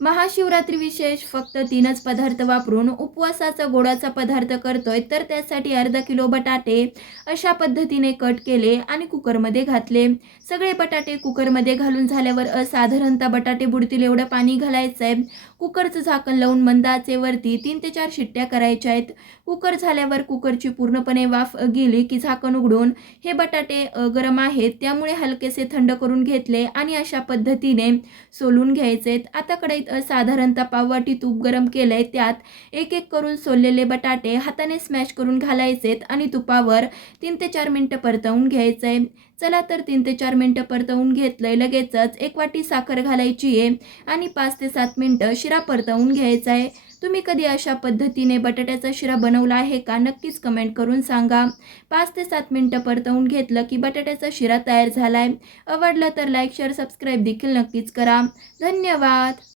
महाशिवरात्री विशेष फक्त 3च पदार्थ वापरून उपवासाचा गोडाचा पदार्थ करतोय, तर त्यासाठी अर्धा किलो बटाटे अशा पद्धतीने कट केले आणि कुकरमध्ये घातले. सगळे बटाटे कुकरमध्ये घालून झाल्यावर साधारणतः बटाटे बुडतील एवढं पाणी घालायचं आहे. कुकरचं झाकण लावून मंद आचेवरती 3 ते 4 शिट्ट्या करायच्या आहेत. कुकर झाल्यावर कुकरची पूर्णपणे वाफ गेली की झाकण उघडून हे बटाटे गरम आहेत त्यामुळे हलकेसे थंड करून घेतले आणि अशा पद्धतीने सोलून घ्यायचे. आता कढईत साधारणतः पाववाटी तूप गरम केलंय, त्यात एक एक करून सोललेले बटाटे हाताने स्मॅश करून घालायचेत आणि तुपावर 3 ते 4 मिनिटं परतवून घ्यायचंय. चला तर 3 ते 4 मिनिटं परतवून घेतलंय. लगेचच 1 वाटी साखर घालायची आहे आणि 5 ते 7 मिनिटं शिरा परतवून घ्यायचा आहे. तुम्ही कधी अशा पद्धतीने बटाट्याचा शिरा बनवला आहे का? नक्कीच कमेंट करून सांगा. 5 ते 7 मिनिटं परतवून घेतलं की बटाट्याचा शिरा तयार झालाय. आवडलं तर लाईक, शेअर, सबस्क्राईब देखील नक्कीच करा. धन्यवाद.